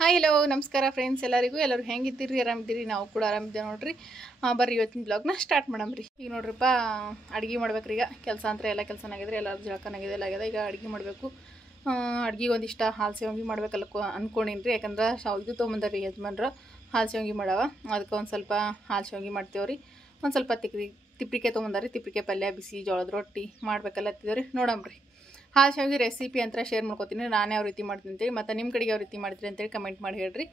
Hi hello ನಮಸ್ಕಾರ friends ಎಲ್ಲರೂ ಹೆಂಗಿದ್ದೀರಿ ಆರಾಮಿದ್ದೀರಿ ನಾವು ಕೂಡ ಆರಾಮಿದ್ದೇವೆ ನೋಡ್ರಿ ಬರ್ರಿ ಇವತ್ತಿನ ಬ್ಲಾಗ್ನ ಸ್ಟಾರ್ಟ್ ಮಾಡಮ್ರಿ ಈಗ ನೋಡ್ರಿಪ್ಪ ಅಡುಗೆ ಮಾಡ್ಬೇಕ್ರಿ ಈಗ ಕೆಲಸ ಅಂತ ಎಲ್ಲ ಕೆಲಸನಾಗಿದ್ರೆ ಎಲ್ಲರೂ ಜಳಕನಾಗಿದೆ ಎಲ್ಲ ಆಗಿದೆ ಈಗ ಅಡುಗೆ ಮಾಡಬೇಕು ಅಡುಗೆ ಒಂದಿಷ್ಟ ಹಾಲು ಸೇವಂಗಿ ಮಾಡ್ಬೇಕಲ್ಲ ಅಂದ್ಕೊಂಡೀನಿ ರೀ ಯಾಕಂದ್ರೆ ಇದು ತೊಗೊಂಬಂದಾರಿ ಯಜಮಾನ್ರು ಹಾಲು ಸೇವಂಗಿ ಮಾಡವ ಅದಕ್ಕೆ ಒಂದು ಸ್ವಲ್ಪ ಹಾಲು ಸೇವಂಗಿ ಮಾಡ್ತೇವ್ರಿ ಒಂದು ಸ್ವಲ್ಪ ತಿಪ್ಪಿಗೆ ತೊಗೊಂಬಂದಾರಿ ತಿಪ್ಪಿಗೆ ಪಲ್ಯ ಬಿಸಿ ಜೋಳದ ರೊಟ್ಟಿ ಮಾಡ್ಬೇಕಲ್ಲ ಹತ್ತಿದೇವ್ರಿ ನೋಡಮ್ರಿ ಹಾಲು ಶಾವಿಗೆ ರೆಸಿಪಿ ಅಂತ ಶೇರ್ ಮಾಡ್ಕೊತೀನಿ ನಾನು ಯಾವ ರೀತಿ ಮಾಡ್ತೀನಿ ಅಂತೇಳಿ ಮತ್ತು ನಿಮ್ಮ ಕಡೆಗೆ ಯಾವ ರೀತಿ ಮಾಡ್ತೀರಿ ಅಂತೇಳಿ ಕಮೆಂಟ್ ಮಾಡಿ ಹೇಳ್ರಿ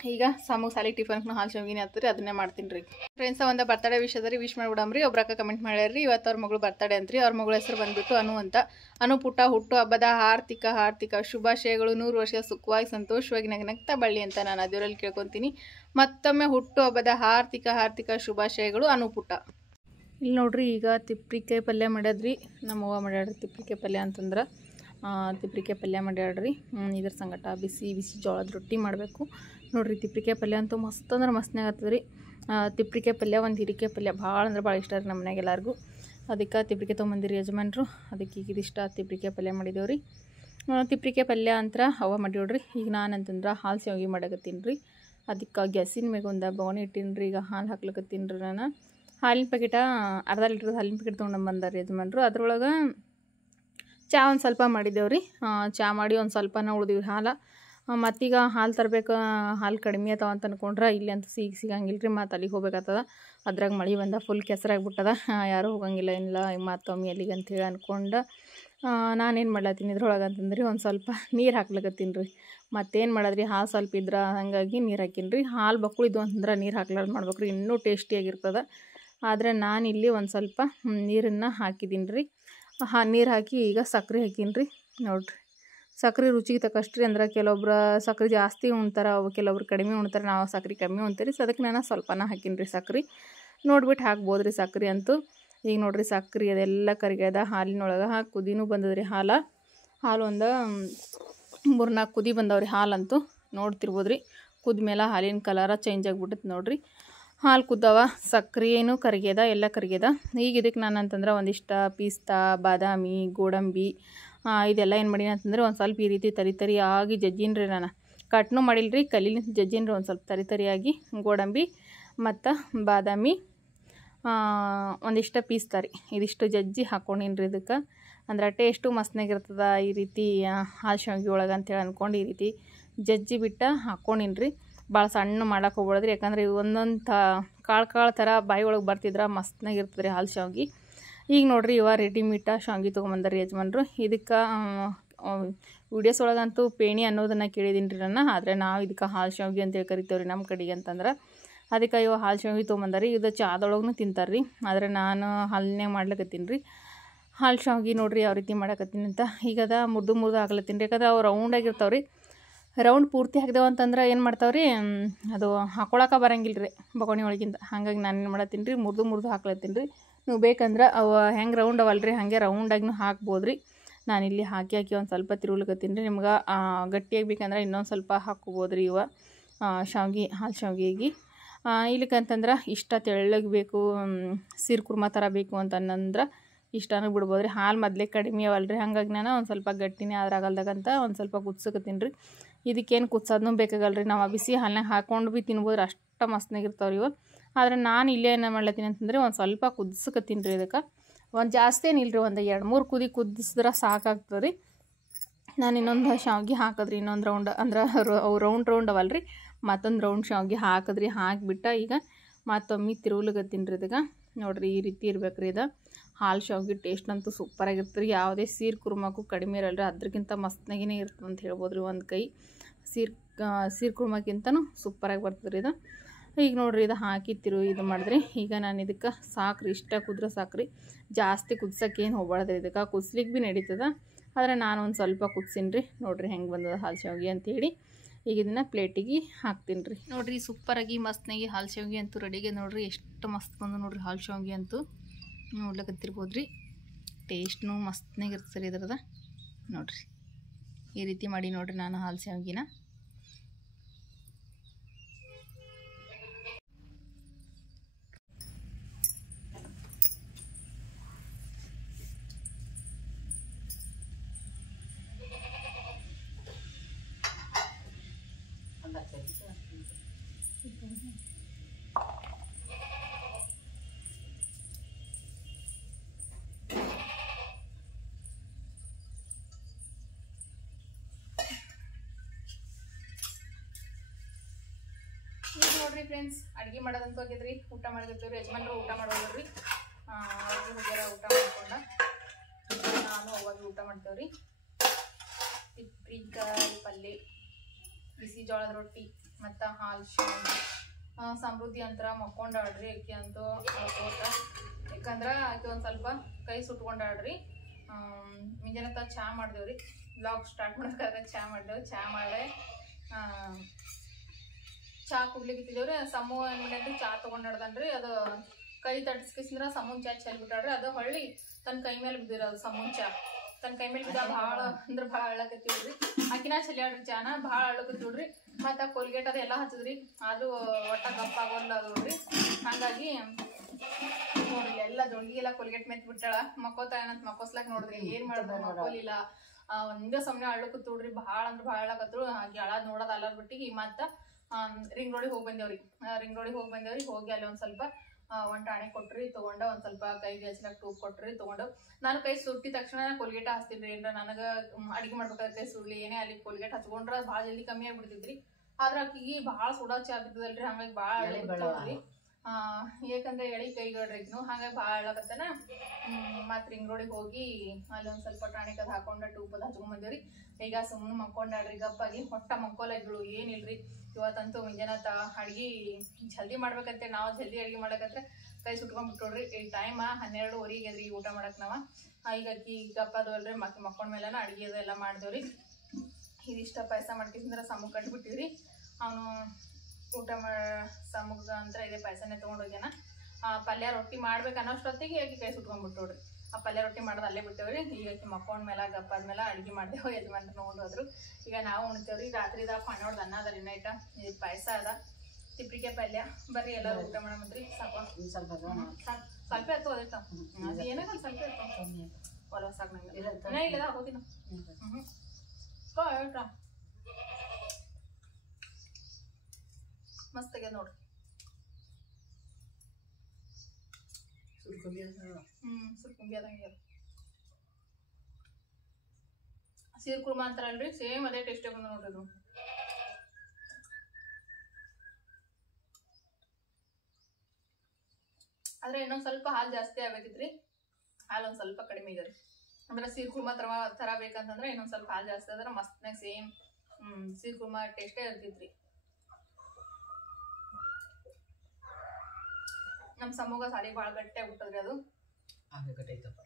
ಈಗ ಸಾಲಿಗೆ ಟಿಫನ್ಗೆ ಹಾಲು ಶಾವಿಗೆ ಹತ್ತಿರಿ ಅದನ್ನೇ ಮಾಡ್ತೀನಿ ರೀ ಫ್ರೆಂಡ್ಸ ಒಂದು ಬರ್ತಡೇ ವಿಷಯದಲ್ಲಿ ವಿಶ್ ಮಾಡಿಬಿಡಮ್ರಿ ಒಬ್ರಕ್ಕ ಕಮೆಂಟ್ ಮಾಡ್ಯಾರ್ರಿ ಇವತ್ತು ಅವ್ರ ಮಗಳು ಬರ್ತಡೇ ಅಂತ್ರಿ ಅವ್ರ ಮಗಳ ಹೆಸರು ಬಂದುಬಿಟ್ಟು ಅನು ಅಂತ ಅನು ಪುಟ್ಟ ಹುಟ್ಟು ಹಬ್ಬದ ಹಾರ್ದಿಕ ಶುಭಾಶಯಗಳು 100 ವರ್ಷ ಸುಖವಾಗಿ ಸಂತೋಷವಾಗಿ ನಗ್ನಗ್ತಾ ಬಳ್ಳಿ ಅಂತ ನಾನು ಅದರಲ್ಲಿ ಕೇಳ್ಕೊತೀನಿ ಮತ್ತೊಮ್ಮೆ ಹುಟ್ಟು ಹಬ್ಬದ ಹಾರ್ದಿಕ ಶುಭಾಶಯಗಳು ಅನು ಪುಟ್ಟ ಇಲ್ಲಿ ನೋಡ್ರಿ ಈಗ ತಿಪ್ಪಿಕಾಯಿ ಪಲ್ಯ ಮಾಡ್ಯಾದ್ರಿ ನಮ್ಮವ್ವ ಮಾಡ್ಯಾಡ್ರಿ ತಿಪ್ಪಿಕಾಯಿ ಪಲ್ಯ ಅಂತಂದ್ರೆ ತಿಪ್ಪಿಕಾಯಿ ಪಲ್ಯ ಮಾಡ್ಯಾಡ್ರಿ ಇದ್ರ ಸಂಗಟ ಬಿಸಿ ಜೋಳದ ರೊಟ್ಟಿ ಮಾಡಬೇಕು ನೋಡ್ರಿ ತಿಪ್ಪಿಕಾಯಿ ಪಲ್ಯ ಅಂತೂ ಮಸ್ತ್ ಅಂದ್ರೆ ಮಸ್ತ್ನಾಗ ಆಗ್ತದ್ರಿ ತಿಪ್ಪಿಕಾಯಿ ಪಲ್ಯ ಒಂದು ಹೀರಿಕಾಯಿ ಪಲ್ಯ ಭಾಳ ಅಂದ್ರೆ ಭಾಳ ಇಷ್ಟ ರೀ ನಮ್ಮ ಮನ್ಯಾಗ ಎಲ್ಲರಿಗೂ ಅದಕ್ಕೆ ತಿಪ್ಪಿಕಾಯಿ ತೊಗೊಂಬಂದಿರಿ ಯಜಮಾನ್ರು ಅದಕ್ಕೆ ಈಗ ಇದಿಷ್ಟ ತಿಪ್ಪಿಕಾಯಿ ಪಲ್ಯ ಮಾಡಿದೇವ್ರಿ ತಿಪ್ಪಿಕಾಯಿ ಪಲ್ಯ ಅಂತ ಅವ್ವ ಮಾಡಿವ್ರಿ ಈಗ ನಾನು ಅಂತಂದ್ರೆ ಹಾಲು ಶಾವಿಗೆ ಮಾಡಕತ್ತೀನಿ ರೀ ಅದಕ್ಕೆ ಗ್ಯಾಸಿನ ಮ್ಯಾಗ ಒಂದು ಬೊಗಣಿ ಇಟ್ಟೀನಿ ರೀ ಈಗ ಹಾಲು ಹಾಕ್ಲಕತ್ತೀನಿ ರೀ ನಾನು ಹಾಲಿನ ಪ್ಯಾಕೆಟ ಅರ್ಧ ಲೀಟ್ರ್ ಹಾಲಿನ ಪ್ಯಾಕೆಟ್ ತೊಗೊಂಡು ಬಂದಾರೆ ಯಜಮಾನ್ರು ಅದ್ರೊಳಗೆ ಚಹಾ ಒಂದು ಸ್ವಲ್ಪ ಮಾಡಿದ್ದೇವ್ರಿ ಚಹಾ ಮಾಡಿ ಒಂದು ಸ್ವಲ್ಪನ ಉಳಿದಿವಿ ಹಾಲು ಮತ್ತೀಗ ಹಾಲು ತರಬೇಕು ಹಾಲು ಕಡಿಮೆ ಅದಾವ ಅಂತ ಅಂದ್ಕೊಂಡ್ರೆ ಇಲ್ಲಿ ಅಂತ ಸಿಗಂಗಿಲ್ಲ ರೀ ಮತ್ತು ಅಲ್ಲಿಗೆ ಹೋಗ್ಬೇಕಾಗ್ತದ ಅದ್ರಾಗ ಮಳೆ ಬಂದ ಫುಲ್ ಕೆಸರಾಗ್ಬಿಟ್ಟದ ಯಾರೂ ಹೋಗಂಗಿಲ್ಲ ಏನಿಲ್ಲ ಮತ್ತೊಮ್ಮೆ ಎಲ್ಲಿಗೆ ಅಂತೇಳಿ ಅಂದ್ಕೊಂಡು ನಾನೇನು ಮಾಡ್ಲತ್ತೀನಿ ಇದ್ರೊಳಗೆ ಅಂತಂದ್ರಿ ಒಂದು ಸ್ವಲ್ಪ ನೀರು ಹಾಕ್ಲಕತ್ತೀನಿ ರೀ ಮತ್ತೇನು ಮಾಡೋದ್ರಿ ಹಾಲು ಸ್ವಲ್ಪ ಇದ್ರೆ ಹಾಗಾಗಿ ನೀರು ಹಾಕೀನಿ ರೀ ಹಾಲು ಬಕ್ಕುಳಿದ್ದು ಅಂತಂದ್ರೆ ನೀರು ಹಾಕ್ಲಾರ್ದು ಮಾಡ್ಬೇಕು ರೀ ಇನ್ನೂ ಟೇಸ್ಟಿಯಾಗಿರ್ತದೆ ಆದರೆ ನಾನಿಲ್ಲಿ ಒಂದು ಸ್ವಲ್ಪ ನೀರನ್ನು ಹಾಕಿದ್ದೀನಿ ರೀ ನೀರು ಹಾಕಿ ಈಗ ಸಕ್ಕರೆ ಹಾಕೀನಿ ರೀ ನೋಡಿರಿ ಸಕ್ಕರೆ ರುಚಿಗೆ ತಕ್ಕಷ್ಟು ರೀ ಅಂದ್ರೆ ಕೆಲವೊಬ್ರು ಸಕ್ಕರೆ ಜಾಸ್ತಿ ಉಣ್ತಾರೆ ಅವು ಕೆಲವೊಬ್ರು ಕಡಿಮೆ ಉಣ್ತಾರೆ ನಾವು ಸಕ್ಕರೆ ಕಮ್ಮಿ ಉಣ್ತೀರಿ ಸೊ ಅದಕ್ಕೆ ನಾನು ಸ್ವಲ್ಪನ ಹಾಕೀನಿ ರೀ ಸಕ್ಕರೆ ನೋಡ್ಬಿಟ್ಟು ಹಾಕ್ಬೋದು ರೀ ಸಕ್ಕರೆ ಅಂತೂ ಈಗ ನೋಡಿರಿ ಸಕ್ಕರೆ ಅದೆಲ್ಲ ಕರಿಗ್ಯದ ಹಾಲಿನೊಳಗೆ ಕುದಿನೂ ಬಂದದ್ರಿ ಹಾಲು ಒಂದು 3-4 ಕುದಿ ಬಂದವ್ರಿ ಹಾಲಂತೂ ನೋಡ್ತಿರ್ಬೋದು ರೀ ಕುದ್ಮೇಲೆ ಹಾಲಿನ ಕಲರ ಚೇಂಜ್ ಆಗಿಬಿಟ್ಟೈತೆ ನೋಡಿರಿ ಹಾಲು ಕುದ್ದವ ಸಕ್ಕರೆನೂ ಕರಿಗ್ಯದ ಎಲ್ಲ ಕರಿಗ್ಯದ ಈಗ ಇದಕ್ಕೆ ನಾನು ಅಂತಂದ್ರೆ ಒಂದಿಷ್ಟು ಪಿಸ್ತಾ ಬಾದಾಮಿ ಗೋಡಂಬಿ ಇದೆಲ್ಲ ಏನು ಮಾಡೀನಿ ಅಂತಂದ್ರೆ ಒಂದು ಸ್ವಲ್ಪ ಈ ರೀತಿ ತರಿಯಾಗಿ ಜಜ್ಜೀನಿ ರೀ ನಾನು ಕಟ್ನೂ ಮಾಡಿಲ್ರಿ ಕಲೀಲಿ ಜಜ್ಜೀನಿ ರೀ ಒಂದು ಸ್ವಲ್ಪ ತರಿಯಾಗಿ ಗೋಡಂಬಿ ಮತ್ತು ಬಾದಾಮಿ ಒಂದಿಷ್ಟು ಪಿಸ್ತಾ ರೀ ಇದಿಷ್ಟು ಜಜ್ಜಿ ಹಾಕ್ಕೊಂಡೀನಿ ರೀ ಇದಕ್ಕೆ ಅಂದ್ರೆ ಟೇಸ್ಟು ಮಸ್ತ್ನಾಗಿರ್ತದ ಈ ರೀತಿ ಹಾಲು ಶಾವಿಗೆ ಒಳಗೆ ಅಂತೇಳಿ ಅಂದ್ಕೊಂಡು ಈ ರೀತಿ ಜಜ್ಜಿ ಬಿಟ್ಟು ಹಾಕ್ಕೊಂಡೀನಿ ರೀ ಭಾಳ ಸಣ್ಣ ಮಾಡಕ್ಕೆ ಹೋಗ್ಬಿಡದ್ರಿ ಯಾಕಂದ್ರೆ ಒಂದೊಂದು ಕಾಳು ಥರ ಬಾಯಿ ಒಳಗೆ ಬರ್ತಿದ್ರೆ ಮಸ್ತ್ನಾಗಿರ್ತದೆ ರೀ ಹಾಲು ಶಾವಿಗೆ ಈಗ ನೋಡಿರಿ ರೆಡಿಮೇಡ ಶಾವಿಗೆ ತೊಗೊಂಬಂದಾರೆ ಯಜಮಾನ್ರು ಇದಕ್ಕೆ ವೀಡಿಯೋಸ್ ಒಳಗಂತೂ ಪೇಣಿ ಅನ್ನೋದನ್ನು ಕೇಳಿದ್ದೀನಿ ರೀ ನಾನು ಆದರೆ ನಾವು ಇದಕ್ಕೆ ಹಾಲು ಶಾವಿಗೆ ಅಂತೇಳಿ ಕರಿತೇವೆ ರೀ ನಮ್ಮ ಕಡೆಗೆ ಅಂತಂದ್ರೆ ಅದಕ್ಕೆ ಹಾಲು ಶಾವಿಗೆ ತೊಗೊಂಬಂದಾರಿ ಇದು ಚಾದೊಳಗೂ ತಿಂತಾರೆ ರೀ ಆದರೆ ನಾನು ಹಾಲಿನಾಗ ಮಾಡ್ಲಕತ್ತೀನಿ ರೀ ಹಾಲು ಶಾವಿಗೆ ನೋಡಿರಿ ಯಾವ ರೀತಿ ಮಾಡಕತ್ತೀನಿ ಅಂತ ಈಗ ಅದ ಮುರಿದು ಹಾಕ್ಲತ್ತೀನಿ ರೀ ಯಾಕಂದ್ರೆ ಅವು ರೌಂಡಾಗಿರ್ತಾವೆ ರೀ ರೌಂಡ್ ಪೂರ್ತಿ ಹಾಕಿದೆವು ಅಂತಂದ್ರೆ ಏನು ಮಾಡ್ತಾವ್ರಿ ಅದು ಹಾಕೊಳಕ್ಕೆ ಬರಂಗಿಲ್ಲ ರೀ ಬೊಗಣಿ ಒಳಗಿಂದ ಹಾಗಾಗಿ ನಾನು ಏನು ಮಾಡತ್ತೀನಿ ರೀ ಮುರಿದು ಹಾಕ್ಲತ್ತೀನಿ ರೀ ನೀವು ಬೇಕಂದ್ರೆ ಅವು ಹೆಂಗೆ ರೌಂಡ್ ಅವಲ್ರಿ ಹಾಗೆ ರೌಂಡಾಗಿನೂ ಹಾಕ್ಬೋದು ರೀ ನಾನಿಲ್ಲಿ ಹಾಕಿ ಒಂದು ಸ್ವಲ್ಪ ತಿರುಗ್ಲಕತ್ತೀನಿ ರೀ ನಿಮ್ಗೆ ಗಟ್ಟಿಯಾಗಿ ಬೇಕಂದ್ರೆ ಇನ್ನೊಂದು ಸ್ವಲ್ಪ ಹಾಕ್ಕೋಬೋದು ರೀ ಶಾವಿಗೆ ಹಾಲು ಶಾವಿಗೆಗೆ ಇಲ್ಲಿಕಂತಂದ್ರೆ ಇಷ್ಟ ತೆಳ್ಳಗೆ ಬೇಕು ಸೀರು ಕುರ್ಮಾ ಥರ ಬೇಕು ಅಂತಂದ್ರೆ ಇಷ್ಟನೂ ಬಿಡ್ಬೋದು ರೀ ಹಾಲು ಮೊದಲೇ ಕಡಿಮೆ ಅವಲ್ರಿ ಹಾಗಾಗಿ ನಾನು ಒಂದು ಸ್ವಲ್ಪ ಗಟ್ಟಿನೇ ಆದ್ರಾಗಲ್ದಾಗಂತ ಒಂದು ಸ್ವಲ್ಪ ಕುದಿಸಕತ್ತೀನಿ ರೀ ಇದಕ್ಕೇನು ಕುದಿಸೋದನ್ನೂ ಬೇಕಾಗಲ್ಲ ರೀ ನಾವು ಬಿಸಿ ಹಾಲಿನಾಗ ಹಾಕ್ಕೊಂಡು ಭೀ ತಿನ್ಬೋದು ರೀ ಅಷ್ಟು ಮಸ್ತ್ನಾಗಿರ್ತಾವ್ರಿ ಇವು ಆದರೆ ನಾನು ಇಲ್ಲೇ ಏನು ಮಾಡ್ಲತ್ತೀನಿ ಅಂತಂದರೆ ಒಂದು ಸ್ವಲ್ಪ ಕುದಿಸಕತ್ತೀನಿ ರೀ ಇದಕ್ಕೆ ಒಂದು ಜಾಸ್ತಿ ಏನಿಲ್ಲ ರೀ ಒಂದು 2-3 ಕುದಿ ಕುದಿಸಿದ್ರೆ ಸಾಕಾಗ್ತದೆ ರೀ ನಾನು ಇನ್ನೊಂದು ಶಾವಿಗೆ ಹಾಕಿದ್ರಿ ಇನ್ನೊಂದು ರೌಂಡ್ ಅಂದ್ರೆ ಅವು ರೌಂಡ್ ಅವಲ್ರಿ ಮತ್ತೊಂದು ರೌಂಡ್ ಶಾವಿಗೆ ಹಾಕಿದ್ರಿ ಹಾಕಿಬಿಟ್ಟು ಈಗ ಮತ್ತೊಮ್ಮೆ ತಿರುಗ್ಲಕತ್ತೀನಿ ರೀ ಇದಕ್ಕೆ ನೋಡಿರಿ ಈ ರೀತಿ ಇರ್ಬೇಕು ರೀ ಇದು ಹಾಲು ಶಾವಿಗೆ ಟೇಸ್ಟ್ ಅಂತೂ ಸೂಪರಾಗಿರ್ತದೆ ರೀ ಯಾವುದೇ ಸೀರು ಕುರ್ಮಕ್ಕೂ ಕಡಿಮೆ ಇರಲ್ಲ ರೀ ಅದ್ರಕ್ಕಿಂತ ಮಸ್ತ್ನಾಗಿನೇ ಇರ್ತದೆ ಅಂತ ಹೇಳ್ಬೋದು ರೀ ಒಂದು ಕೈ ಸೀರು ಕುರ್ಮಕ್ಕಿಂತನೂ ಸೂಪರಾಗಿ ಬರ್ತದೆ ರೀ ಇದು ಈಗ ನೋಡಿರಿ ಇದು ಹಾಕಿ ಇದು ಮಾಡಿದ್ರಿ ಈಗ ನಾನು ಇದಕ್ಕೆ ಸಾಕ್ರಿ ಇಷ್ಟ ಕುದ್ರೆ ಸಾಕ್ರಿ ಜಾಸ್ತಿ ಕುದ್ಸೋಕ್ಕೇನು ಹೋಗ್ಬಾರ್ದು ಇದಕ್ಕೆ ಕುದ್ಸ್ಲಿಕ್ಕೆ ಭೀ ನಡೀತದೆ ಆದರೆ ನಾನು ಒಂದು ಸ್ವಲ್ಪ ಕುದ್ಸೀನಿ ರೀ ನೋಡಿರಿ ಹೆಂಗೆ ಬಂದದ ಹಾಲು ಶಾವಿಗೆ ಅಂತೇಳಿ ಈಗ ಇದನ್ನು ಪ್ಲೇಟಿಗೆ ಹಾಕ್ತೀನಿ ರೀ ನೋಡಿರಿ ಸೂಪರಾಗಿ ಮಸ್ತ್ನಾಗಿ ಹಾಲು ಶಾವಿಗೆ ಅಂತೂ ರೆಡಿಗೆ ನೋಡಿರಿ ಎಷ್ಟು ಮಸ್ತ್ ಬಂದು ನೋಡಿರಿ ಹಾಲು ಶಾವಿಗೆ ಅಂತೂ ನೋಡ್ಲಕತ್ತಿರ್ಬೋದು ರೀ ಟೇಸ್ಟ್ನೂ ಮಸ್ತ್ನಾಗಿರ್ತದೆ ರೀ ಇದ್ರದ ನೋಡಿರಿ ಈ ರೀತಿ ಮಾಡಿ ನೋಡಿರಿ ನಾನು ಹಾಲು ಶಾವಿಗೆನ ನೋಡ್ರಿ ಫ್ರೆಂಡ್ಸ್, ಅಡುಗೆ ಮಾಡೋದಂತೂ ಆಗಿದ್ರಿ. ಊಟ ಮಾಡಿರ್ತೀವ್ರಿ, ಯಜಮಾನ್ರು ಊಟ ಮಾಡೋದ್ರಿ. ಅವ್ರು ಹೋಗ್ಯಾರ ಊಟ ಮಾಡ್ಕೊಂಡ, ನಾನು ಅವಾಗ ಊಟ ಮಾಡ್ತೇವ್ರಿ. ತಿಪ್ಪಿಕಾಯಿ ಪಲ್ಯ, ಬಿಸಿ ಜೋಳದ ರೊಟ್ಟಿ ಮತ್ತು ಹಾಲು ಶಾವಿಗೆ. ಸಮೃದ್ಧಿ ಅಂತರ ಮಕ್ಕೊಂಡಾಡ್ರಿ. ಆಕೆ ಅಂತೂ ತೋಟ, ಯಾಕಂದ್ರೆ ಆಕೆ ಒಂದು ಸ್ವಲ್ಪ ಕೈ ಸುಟ್ಕೊಂಡಾಡ್ರಿ. ಮುಂಜಾನೆ ಚಹಾ ಮಾಡ್ದೇವ್ರಿ. ಬ್ಲಾಗ್ ಸ್ಟಾರ್ಟ್ ಮಾಡೋಕ್ಕಾದ್ರೆ ಚಹಾ ಮಾಡ್ದೇವ್ರಿ. ಚಹಾ ಮಾಡೇ ಚಹಾ ಕುಡ್ಲಿಕ್ಕಿದ್ದೇವ್ರಿ. ಸಮೂ ಏನು ಮಾಡ್ಯಾನ್ರಿ, ಚಹಾ ತೊಗೊಂಡಾಡ್ದನ್ರಿ. ಅದು ಕೈ ತಡ್ಸ್ಕಿಸಿದ್ರೆ ಸಮೂನ್ ಚಹಾ ಚೆಲ್ಬಿಟ್ಟಾಡ್ರಿ. ಅದು ಹೊಳ್ಳಿ ತನ್ನ ಕೈ ಮೇಲೆ ಬಿದ್ದಿರೋದು. ಸಮೂನ್ ಚಹಾ ತನ್ನ ಕೈ ಮೇಲೆ ಬಿದ್ದ ಭಾಳ ಅಂದ್ರೆ ಭಾಳ ಅಳ್ಳಕತ್ತಿವ್ರಿ. ಆಕಿನ ಚೆಲ್ಲಾಡ್ರಿ ಚಾನ ಭಾಳ ಅಳ್ಳಕತ್ತಿವ್ರಿ. ಮತ್ತು ಕೋಲ್ಗೇಟ್ ಅದೆಲ್ಲ ಹಚ್ಚಿದ್ರಿ, ಆದರೂ ಒಟ್ಟ ಗಪ್ಪ ಆಗೋಲ್ಲ ನೋಡ್ರಿ. ಹಾಗಾಗಿ ನೋಡ್ರಿ ಎಲ್ಲ ದೊಡ್ಡಿಗೆಲ್ಲ ಕೋಲ್ಗೇಟ್ ಮೆತ್ ಬಿಟ್ಟಾಳ. ಮಕ್ಕೋತಾಳಂತ ಮಕ್ಕೋಸ್ಲಾಕ್ ನೋಡ್ರಿ ಏನು ಮಾಡಿದ್ರು ಮಕ್ಕೋಲಿಲ್ಲ. ಒಂದೇ ಸಮಯ ಅಳ್ಳಕತ್ತೋಡ್ರಿ. ಭಾಳ ಅಂದ್ರೆ ಭಾಳ ಅಳ್ಳಕತ್ರು. ಹಾಗೆ ಅಳದ್ ನೋಡೋದು ಅಲ್ಲ ಬಿಟ್ಟಿಗೆ ಮತ್ತು ರಿಂಗ್ ರೋಡಿಗೆ ಹೋಗಿ ಬಂದೇವ್ರಿ. ಹೋಗಿ ಅಲ್ಲಿ ಒಂದು ಸ್ವಲ್ಪ ಒಂದು ಟಾಣಿ ಕೊಟ್ರಿ ತೊಗೊಂಡು, ಒಂದು ಸ್ವಲ್ಪ ಕೈಗೆ ಹಚ್ಲಾಕ ಟೂಬ್ ಕೊಟ್ರಿ ತೊಗೊಂಡು. ನಾನು ಕೈ ಸುಟ್ಟಿದ ತಕ್ಷಣ ಕೋಲ್ಗೇಟ್ ಹಚ್ತೀನಿ ರೀ. ಏನಾರ ನನಗೆ ಅಡುಗೆ ಮಾಡ್ಬೇಕಾದ್ರೆ ಕೈ ಸುಡ್ಲಿ ಏನೇ ಅಲ್ಲಿ ಕೋಲ್ಗೇಟ್ ಹಚ್ಕೊಂಡ್ರೆ ಭಾಳ ಜಲ್ದಿ ಕಮ್ಮಿ ಆಗಿಬಿಡ್ತಿದ್ರಿ. ಆದ್ರೆ ಆಕಿಗೆ ಭಾಳ ಸುಡಾಚಿ ಆಗ್ಬಿಡ್ತದಲ್ರಿ. ಹಂಗಾಗಿ ಭಾಳ ಅಳ್ಳಕತ್ತವ್ರಿ. ಯಾಕಂದ್ರೆ ಎಳಿ ಕೈಗಳ್ರಿನು ಹಾಗಾಗಿ ಭಾಳ ಅಳ್ಳಕತ್ತನ. ಮತ್ತು ರಿಂಗ್ ರೋಡಿಗೆ ಹೋಗಿ ಅಲ್ಲಿ ಒಂದು ಸ್ವಲ್ಪ ಟಾಣಿಕದ ಹಾಕೊಂಡು ಟೂಬ್ ಅದು ಹಚ್ಕೊಂಡ್ ಬಂದೇವ್ರಿ. ಈಗ ಸುಮ್ಮನೆ ಮಕ್ಕೊಂಡಾಡ್ರಿ ಗಪ್ಪಾಗಿ. ಹೊಟ್ಟ ಮಕ್ಕೋಲಾಗಿಗಳು ಏನಿಲ್ರಿ. ಇವತ್ತಂತೂ ಮುಂಜಾನೆ ಅಡ್ಗೆ ಜಲ್ದಿ ಮಾಡ್ಬೇಕಂತೇಳಿ ನಾವು ಜಲ್ದಿ ಅಡುಗೆ ಮಾಡಕತ್ರೆ ಕೈ ಸುಟ್ಕೊಂಡ್ಬಿಟ್ಟೋಡ್ರಿ. ಈ ಟೈಮ್ 12:15 ಅದ್ರಿ ಊಟ ಮಾಡಕ್ಕೆ ನಾವು. ಈಗ ಅಕ್ಕಿ ಗಪ್ಪದವಲ್ರಿ ಮಕ್ಕೊಂಡ್ಮೇಲೆ ಅಡುಗೆ ಅದೆಲ್ಲ ಮಾಡಿದೇವ್ರಿ. ಇದಿಷ್ಟ ಪಾಯಸ ಮಾಡ್ಕಿಸಿದ್ರೆ ಸಮೂಹ ಕಟ್ಬಿಟ್ಟಿವ್ರಿ. ಅವನು ಊಟ ಸಮುಗ ಅಂತ ಇದೇ ಪಾಯಸನೇ ತೊಗೊಂಡು ಹೋಗ್ಯಾನ. ಪಲ್ಯ ರೊಟ್ಟಿ ಮಾಡ್ಬೇಕು ಅನ್ನೋಷ್ಟೊತ್ತಿಗೆ ಆಕಿ ಕೈ ಸುಟ್ಕೊಂಡ್ಬಿಟ್ಟೋಡ್ರಿ. ಆ ಪಲ್ಯ ರೊಟ್ಟಿ ಮಾಡೋದು ಅಲ್ಲೇ ಬಿಟ್ಟೇವ್ರಿ. ಈಗ ಆಕಿ ಮಕ್ಕೊಂಡ್ಮೇಲೆ ಗಪ್ಪಾದ್ಮೇಲೆ ಅಡುಗೆ ಮಾಡ್ದೇವು. ಯಜಮಾನ್ರು ನೋಡ್ರಿ ಹೋದ್ರು. ಈಗ ನಾವು ಉಣ್ತೇವ್ರಿ. ರಾತ್ರಿದ ಪಣ್ಣೋಡ್ದು ಅನ್ನ ಅದ ರೀ ನೈಟ. ಇದು ಪಾಯಸ ಅದ, ತಿಪ್ಪಿಕಾಯಿ ಪಲ್ಯ. ಬರ್ರಿ ಎಲ್ಲರೂ ಊಟ ಮಾಡಮಂತ್ರಿ. ಸಾಕು ಸ್ವಲ್ಪ ಎತ್ತು ಹೋದೈತ. ಅದು ಏನಾಗಲ್ಲ, ಸ್ವಲ್ಪ ಎತ್ತು ಹೊಲ ಸಾಕು ನಂಗೆ ಇಲ್ಲ ಹೋಗಿನ. ಹೇಳ್ತಾ ಮಸ್ತ್ ಆಗ್ಯದ ನೋಡ್ರಿ. ಸುರ್ಕುಂಬಿ ಅದಂಗೆ ಸೀರ್ ಕುರ್ಮಾ ಅಂತಾರಲ್ರಿ, ಸೇಮ್ ಅದೇ ಟೇಸ್ಟ್ ಬಂದ ನೋಡ್ರಿ ಅದು. ಆದ್ರೆ ಇನ್ನೊಂದ್ ಸ್ವಲ್ಪ ಹಾಲು ಜಾಸ್ತಿ ಆಗ್ಬೇಕಿತ್ರಿ. ಹಾಲು ಒಂದ್ ಸ್ವಲ್ಪ ಕಡಿಮೆ ಇದೆ ರೀ. ಅಂದ್ರೆ ಸೀರ್ ಕುರ್ಮಾ ತರ ಬೇಕಂತಂದ್ರೆ ಇನ್ನೊಂದ್ ಸ್ವಲ್ಪ ಹಾಲು ಜಾಸ್ತಿ ಆದ್ರೆ ಮಸ್ತ್ನಾಗ ಸೇಮ್ ಸೀರ್ ಕುರ್ಮಾ ಟೇಸ್ಟೇ ಇರ್ತಿತ್ರಿ. ನಮ್ಮ ಸಮೂಹ ಸಾರಿ ಭಾಳ ಗಟ್ಟಿ ಆಗ್ಬಿಟ್ಟದ್ರಿ ಅದು. ಗಟ್ಟಿ ಐತಪ್ಪ.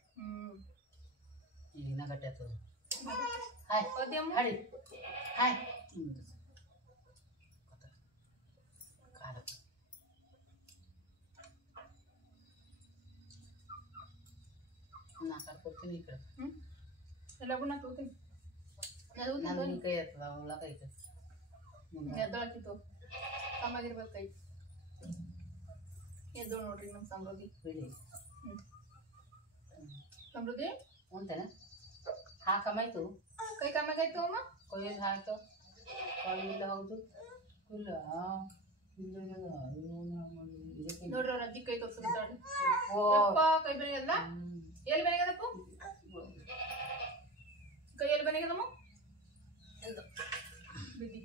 ಈಗ ಗಟ್ಟಿ ಆಗ್ತದ. ಹಾಯ್ ಹಾಯ್ ಹಾಯ್ ಕಾಲ ನಾ ಕರ್ಕೊಡ್ತೀನಿ. ಈ ಕಡೆ ಎಲ್ಲಗೂ ನಾ ತೋತೀನಿ. ನನ್ನ ಕೈ ಇರ್ತದ, ಅವಳ ಕೈ ಇರ್ತದೆ. ಎದ್ದೊಳಕಿತ್ತು ಕಮ್ಮಾಗಿರ್ಬೇಕು ಕೈ. ಎದ್ದು ನೋಡ್ರಿ ನಮ್ಮ ಸಮೃದ್ಧಿ. ಸಮೃದ್ಧಿ ಉಂಟೇನ? ಹಾಕಮ್ಮಾಯ್ತು. ಕೈ ಕಮ್ಮಾಗಾಯ್ತು ಅಮ್ಮ. ಕೊಯ್ಯಲ್ಲಿ ಹಾಯ್ತು. ಕೊಯ್ಲಿಲ್ಲ ಹೌದು ಇಲ್ಲ. ನೋಡ್ರಿ ಅವ್ರ ಅಜ್ಜಿ ಕೈ ತೋರ್ಸ್ತಾಳ್ರಿ. ಕೈ ಬೆನೆಗಲ್ಲ. ಎಲ್ಲಿ ಬೆನೆಗದಪ್ಪ? ಕೈ ಎಲ್ಲಿ ಬೆನೆಗದಮ್ಮ? ಬಿದ್ದಿ